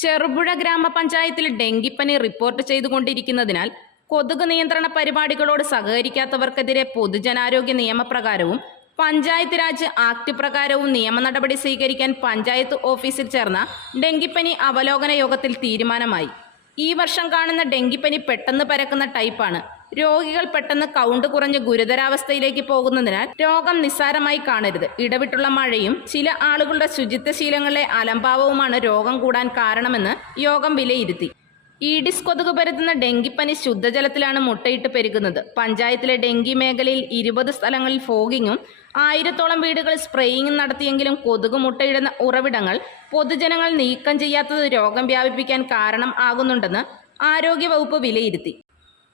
ചെറുപുഴ ഗ്രാമപഞ്ചായത്തിൽ ഡെങ്കിപ്പനി റിപ്പോർട്ട് ചെയ്തുകൊണ്ടിരിക്കുന്നതിനാൽ കൊതുക് നിയന്ത്രണ പരിപാടികളോട് സഹകരിക്കാത്തവർക്കെതിരെ പൊതുജനാരോഗ്യ നിയമപ്രകാരവും പഞ്ചായത്ത് രാജ് ആക്ട് പ്രകാരവും നിയമ നടപടി സ്വീകരിക്കാൻ പഞ്ചായത്ത് ഓഫീസിൽ ചേർന്ന ഡെങ്കിപ്പനി അവലോകന യോഗത്തിൽ തീരുമാനമായി. ഈ വർഷം കാണുന്ന ഡെങ്കിപ്പനി പെട്ടെന്ന് പരക്കുന്ന ടൈപ്പാണ് രോഗികൾ പെട്ടെന്ന് കൗണ്ട് കുറഞ്ഞ് ഗുരുതരാവസ്ഥയിലേക്ക് പോകുന്നതിനാൽ രോഗം നിസ്സാരമായി കാണരുത്. ഇടവിട്ടുള്ള മഴയും ചില ആളുകളുടെ ശുചിത്വശീലങ്ങളിലെ അലംഭാവവുമാണ് രോഗം കൂടാൻ കാരണമെന്ന് യോഗം വിലയിരുത്തി. ഈഡിസ് കൊതുക് പരത്തുന്ന ഡെങ്കിപ്പനി ശുദ്ധജലത്തിലാണ് മുട്ടയിട്ട് പെരുകുന്നത്. പഞ്ചായത്തിലെ ഡെങ്കി മേഖലയിൽ ഇരുപത് സ്ഥലങ്ങളിൽ ഫോഗിങ്ങും ആയിരത്തോളം വീടുകൾ സ്പ്രേയിങ്ങും നടത്തിയെങ്കിലും കൊതുക് മുട്ടയിടുന്ന ഉറവിടങ്ങൾ പൊതുജനങ്ങൾ നീക്കം ചെയ്യാത്തത് രോഗം വ്യാപിപ്പിക്കാൻ കാരണം ആകുന്നുണ്ടെന്ന് ആരോഗ്യവകുപ്പ് വിലയിരുത്തി.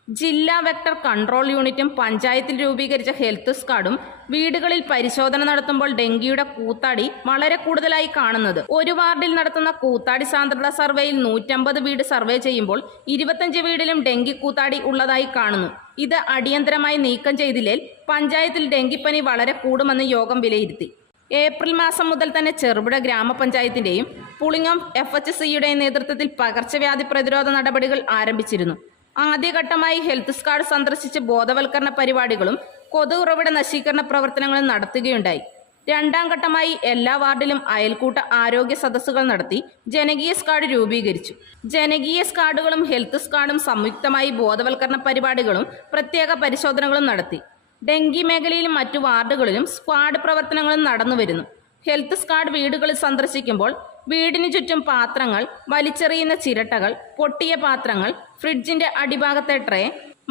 ജില്ലാ വെക്ടർ കൺട്രോൾ യൂണിറ്റും പഞ്ചായത്തിൽ രൂപീകരിച്ച ഹെൽത്ത് സ്കാഡും വീടുകളിൽ പരിശോധന നടത്തുമ്പോൾ ഡെങ്കിയുടെ കൂത്താടി വളരെ കൂടുതലായി കാണുന്നത്. ഒരു വാർഡിൽ നടത്തുന്ന കൂത്താടി സാന്ദ്രത സർവേയിൽ നൂറ്റമ്പത് വീട് സർവേ ചെയ്യുമ്പോൾ ഇരുപത്തഞ്ച് വീടിലും ഡെങ്കി കൂത്താടി ഉള്ളതായി കാണുന്നു. ഇത് അടിയന്തരമായി നീക്കം ചെയ്തില്ലേൽ പഞ്ചായത്തിൽ ഡെങ്കിപ്പനി വളരെ കൂടുമെന്ന് യോഗം വിലയിരുത്തി. ഏപ്രിൽ മാസം മുതൽ തന്നെ ചെറുപുഴ ഗ്രാമപഞ്ചായത്തിന്റെയും പുളിങ്ങം എഫ് എച്ച് സിയുടെയും നേതൃത്വത്തിൽ പകർച്ചവ്യാധി പ്രതിരോധ നടപടികൾ ആരംഭിച്ചിരുന്നു. ആദ്യഘട്ടമായി ഹെൽത്ത് സ്കാഡ് സന്ദർശിച്ച് ബോധവൽക്കരണ പരിപാടികളും കൊതു ഉറവിട നശീകരണ പ്രവർത്തനങ്ങളും നടത്തുകയുണ്ടായി. രണ്ടാം ഘട്ടമായി എല്ലാ വാർഡിലും അയൽക്കൂട്ട ആരോഗ്യ സദസ്സുകൾ നടത്തി ജനകീയ സ്കാഡ് രൂപീകരിച്ചു. ജനകീയ സ്കാഡുകളും ഹെൽത്ത് സ്കാഡും സംയുക്തമായി ബോധവൽക്കരണ പരിപാടികളും പ്രത്യേക പരിശോധനകളും നടത്തി. ഡെങ്കി മേഖലയിലും മറ്റു വാർഡുകളിലും സ്ക്വാഡ് പ്രവർത്തനങ്ങളും നടന്നുവരുന്നു. ഹെൽത്ത് സ്കാഡ് വീടുകളിൽ സന്ദർശിക്കുമ്പോൾ വീടിനു ചുറ്റും പാത്രങ്ങൾ വലിച്ചെറിയുന്ന ചിരട്ടകൾ പൊട്ടിയ പാത്രങ്ങൾ ഫ്രിഡ്ജിന്റെ അടിഭാഗത്തെ ട്രേ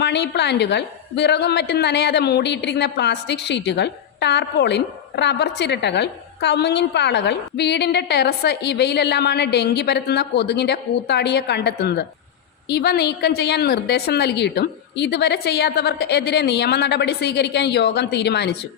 മണി പ്ലാന്റുകൾ വിറകും മറ്റും നനയാതെ മൂടിയിട്ടിരിക്കുന്ന പ്ലാസ്റ്റിക് ഷീറ്റുകൾ ടാർപോളിൻ റബ്ബർ ചിരട്ടകൾ കവുങ്ങിൻ പാളകൾ വീടിന്റെ ടെറസ് ഇവയിലെല്ലാമാണ് ഡെങ്കി പരത്തുന്ന കൊതുകിന്റെ കൂത്താടിയെ കണ്ടെത്തുന്നത്. ഇവ നീക്കം ചെയ്യാൻ നിർദ്ദേശം നൽകിയിട്ടും ഇതുവരെ ചെയ്യാത്തവർക്ക് എതിരെ നിയമ നടപടി സ്വീകരിക്കാൻ യോഗം തീരുമാനിച്ചു.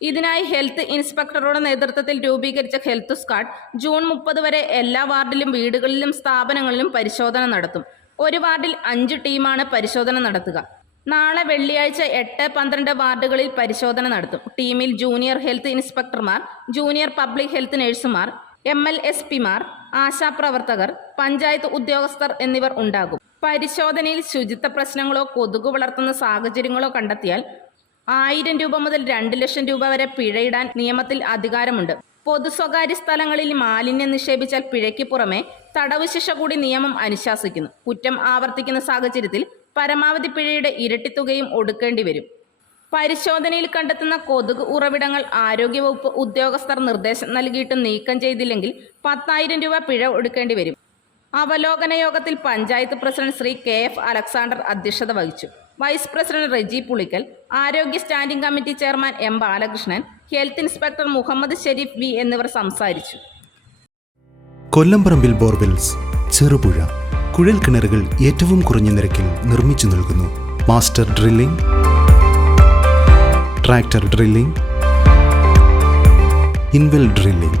ഇതിനായി ഹെൽത്ത് ഇൻസ്പെക്ടറുടെ നേതൃത്വത്തിൽ രൂപീകരിച്ച ഹെൽത്ത് സ്ക്വാഡ് ജൂൺ മുപ്പത് വരെ എല്ലാ വാർഡിലും വീടുകളിലും സ്ഥാപനങ്ങളിലും പരിശോധന നടത്തും. ഒരു വാർഡിൽ അഞ്ച് ടീമാണ് പരിശോധന നടത്തുക. നാളെ വെള്ളിയാഴ്ച എട്ട് പന്ത്രണ്ട് വാർഡുകളിൽ പരിശോധന നടത്തും. ടീമിൽ ജൂനിയർ ഹെൽത്ത് ഇൻസ്പെക്ടർമാർ ജൂനിയർ പബ്ലിക് ഹെൽത്ത് നഴ്സുമാർ എം എൽ എസ് പിമാർ ആശാപ്രവർത്തകർ പഞ്ചായത്ത് ഉദ്യോഗസ്ഥർ എന്നിവർ ഉണ്ടാകും. പരിശോധനയിൽ ശുചിത്വ പ്രശ്നങ്ങളോ കൊതുക് വളർത്തുന്ന സാഹചര്യങ്ങളോ കണ്ടെത്തിയാൽ ആയിരം രൂപ മുതൽ രണ്ട് ലക്ഷം രൂപ വരെ പിഴയിടാൻ നിയമത്തിൽ അധികാരമുണ്ട്. പൊതു സ്വകാര്യ സ്ഥലങ്ങളിൽ മാലിന്യം നിക്ഷേപിച്ചാൽ പിഴയ്ക്ക് പുറമെ തടവ് ശിക്ഷ കൂടി നിയമം അനുശാസിക്കുന്നു. കുറ്റം ആവർത്തിക്കുന്ന സാഹചര്യത്തിൽ പരമാവധി പിഴയുടെ ഇരട്ടിത്തുകയും ഒടുക്കേണ്ടി വരും. പരിശോധനയിൽ കണ്ടെത്തുന്ന കൊതുക് ഉറവിടങ്ങൾ ആരോഗ്യവകുപ്പ് ഉദ്യോഗസ്ഥർ നിർദ്ദേശം നൽകിയിട്ടും നീക്കം ചെയ്തില്ലെങ്കിൽ പത്തായിരം രൂപ പിഴ ഒടുക്കേണ്ടി വരും. അവലോകന യോഗത്തിൽ panchayat president Shri K F Alexander അധ്യക്ഷത വഹിച്ചു. വൈസ് പ്രസിഡന്റ് റെജി പുളിക്കൽ ആരോഗ്യ standing committee chairman M Balakrishnan health inspector Muhammad Sharif V എന്നിവർ സംസാരിച്ചു. കൊല്ലംപറമ്പിൽ ബോർവെൽസ് ചെറുപുഴ കുഴൽ കിണറുകൾ ഏറ്റവും കുറഞ്ഞ നിരക്കിൽ നിർമ്മിച്ചു നൽകുന്നു. Master drilling tractor drilling inwell drilling